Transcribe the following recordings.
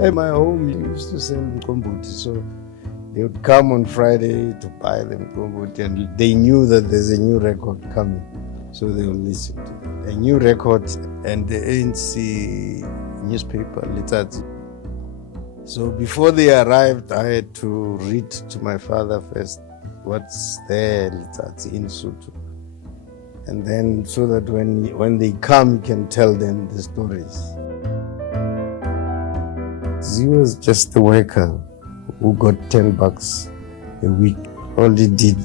At my home, we used to sell mqombothi, so they would come on Friday to buy them mqombothi, and they knew that there's a new record coming, so they would listen to it. A new record, and the ANC newspaper, Letsatsi. So before they arrived, I had to read to my father first what's there, Letsatsi in Sotho. And then so that when they come, you can tell them the stories. He was just a worker who got $10 a week. All he did,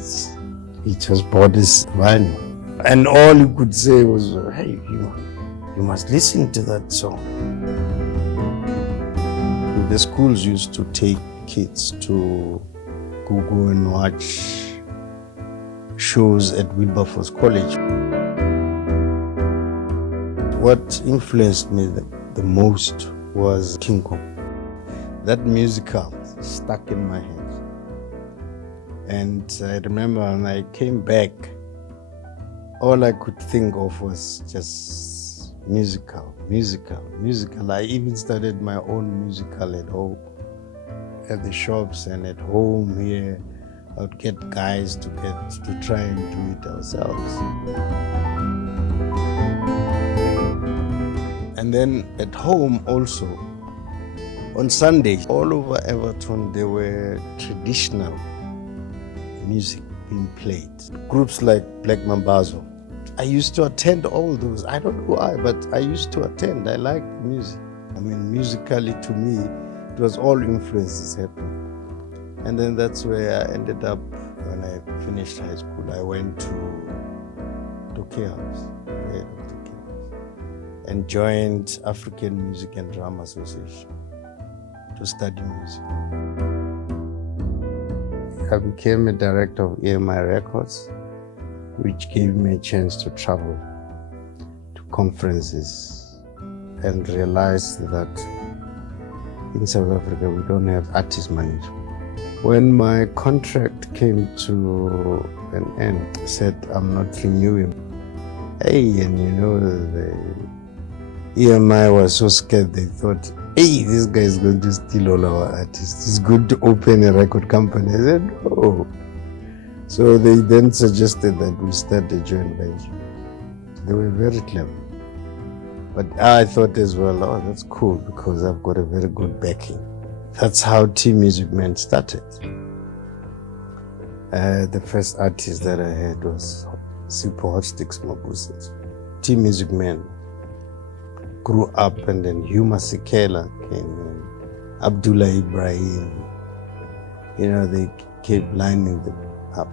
he just bought his wine. And all he could say was, hey, you must listen to that song. The schools used to take kids to go and watch shows at Wilberforce College. What influenced me the most was King Kong. That musical stuck in my head. And I remember when I came back, all I could think of was just musical. I even started my own musical at home, at the shops and at home here. I would get guys to try and do it ourselves. And then at home also, on Sundays, all over Everton, there were traditional music being played. Groups like Black Mambazo. I used to attend all those. I don't know why, but I used to attend. I liked music. I mean, musically to me, it was all influences happening. And then that's where I ended up when I finished high school. I went to Dr. House, and joined African Music and Drama Association to study music. I became a director of EMI Records, which gave me a chance to travel to conferences and realized that in South Africa we don't have artist management. When my contract came to an end, I said I'm not renewing. Hey, and you know, the EMI was so scared, they thought, hey, this guy is going to steal all our artists. He's going to open a record company. I said, no. So they then suggested that we start a joint venture. They were very clever. But I thought as well, oh, that's cool because I've got a very good backing. That's how T.Musicman started. The first artist that I had was Sipho Hotsticks Mabuse. T.Musicman grew up, and then Hugh Masekela came in, Abdullah Ibrahim. You know, they kept lining them up.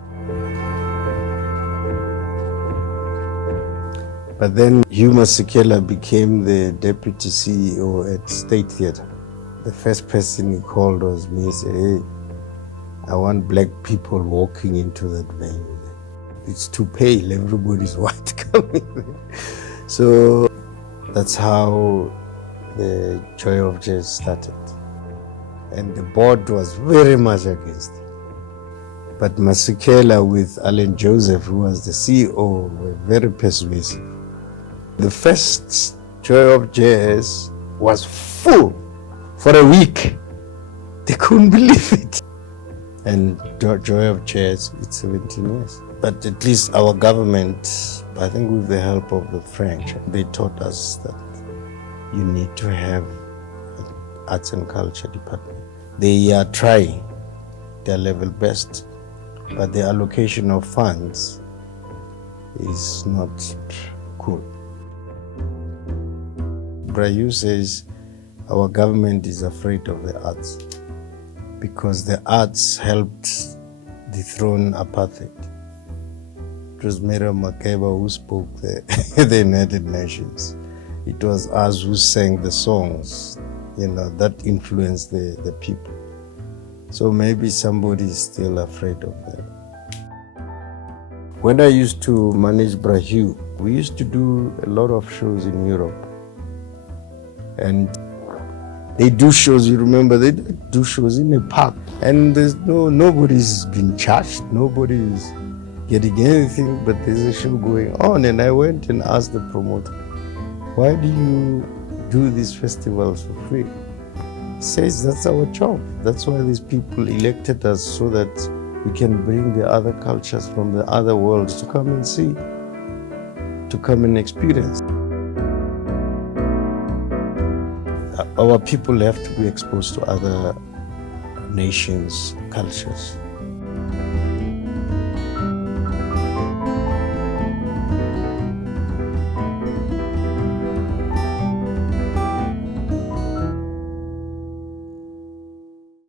But then Hugh Masekela became the deputy CEO at State Theatre. The first person he called was me and said, hey, I want black people walking into that venue. It's too pale, everybody's white coming. So that's how the Joy of Jazz started. And the board was very much against it. But Masekela with Alan Joseph, who was the CEO, were very persuasive. The first Joy of Jazz was full for a week. They couldn't believe it. And Joy of Jazz, it's 17 years. But at least our government, I think with the help of the French, they taught us that you need to have an arts and culture department. They are trying their level best, but the allocation of funds is not good. Brayu says our government is afraid of the arts because the arts helped dethrone apartheid. It was Miriam Makeba who spoke the United Nations. It was us who sang the songs, you know, that influenced the people. So maybe somebody is still afraid of them. When I used to manage Brahu, we used to do a lot of shows in Europe. And they do shows, you remember, they do shows in a park. And there's nobody's been charged, nobody's getting anything, but there's a show going on. And I went and asked the promoter, why do you do these festivals for free? says that's our job. That's why these people elected us, so that we can bring the other cultures from the other worlds to come and see, to come and experience. Our people have to be exposed to other nations, cultures.